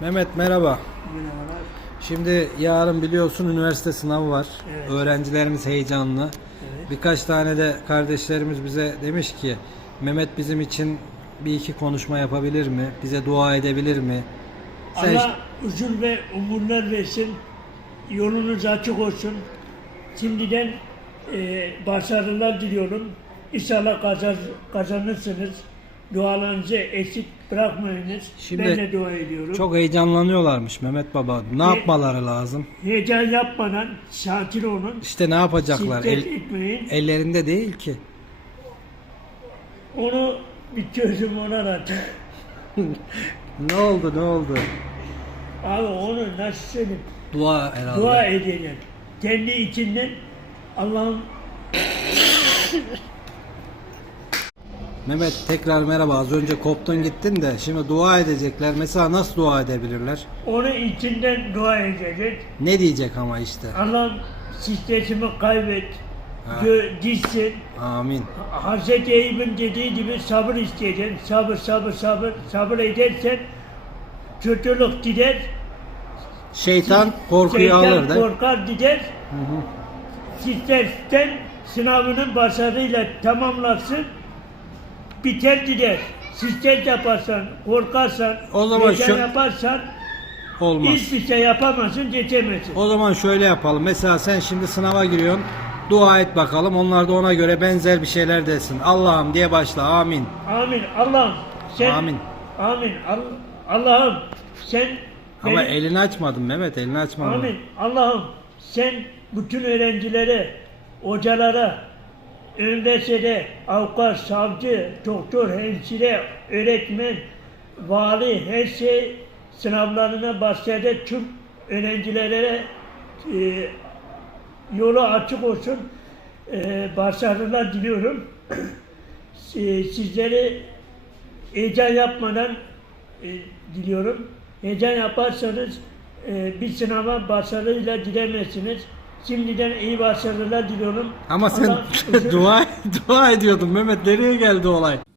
Mehmet merhaba. Merhabalar. Şimdi yarın biliyorsun üniversite sınavı var. Evet. Öğrencilerimiz heyecanlı. Evet. Birkaç tane de kardeşlerimiz bize demiş ki Mehmet bizim için bir iki konuşma yapabilir mi? Bize dua edebilir mi? Sen Allah uzun ve umurlar versin. Yolunuz açık olsun. Şimdiden e, başarılar diliyorum. İnşallah kazan, kazanırsınız. Dualarınızı eksik bırakmayınız. Şimdi ben de dua ediyorum. çok heyecanlanıyorlarmış Mehmet Baba. Ne E- yapmaları lazım? Heyecan yapmadan sakin olun. İşte ne yapacaklar? Şiddet El- etmeyin. ellerinde değil ki. Onu bir çözüm ona artık. Ne oldu ne oldu? Abi onu nasıl söyleyeyim? Dua herhalde. Dua edeceksin. Kendi içinden Allah'ım Mehmet tekrar merhaba. Az önce koptun gittin de şimdi dua edecekler. Mesela nasıl dua edebilirler? onu içinden dua edecek. Ne diyecek ama işte. Allah'ım sistemi kaybet. Ha. Gitsin. Amin. Hz. Eyüp'ün dediği gibi sabır isteyeceksin. Sabır, sabır, sabır. Sabır edersen kötülük gider. Şeytan korkuyu şeytan alır da. korkar gider. Hı hı. Sistemden sınavının başarıyla tamamlarsın. Biter gider. Sistem yaparsan, korkarsan, O zaman şu- yaparsan Olmaz. hiçbir şey yapamazsın, geçemezsin. O zaman şöyle yapalım. Mesela sen şimdi sınava giriyorsun. Dua et bakalım. Onlar da ona göre benzer bir şeyler desin. Allah'ım diye başla. Amin. Amin. Allah'ım sen Amin. Amin. Al- Allah'ım sen Ama benim- elini açmadın Mehmet. Elini açmadın. Amin. Allah'ım sen bütün öğrencilere, hocalara, üniversitede avukat, savcı, doktor, hemşire, öğretmen, vali her şey sınavlarına başladı. Tüm öğrencilere e, yolu açık olsun. E, başarılar diliyorum. E, Sizleri heyecan yapmadan e, diliyorum. Heyecan yaparsanız e, bir sınava başarıyla giremezsiniz. Şimdiden iyi başarılar diliyorum. Ama sen Allah dua dua ediyordun Mehmet. Nereye geldi olay?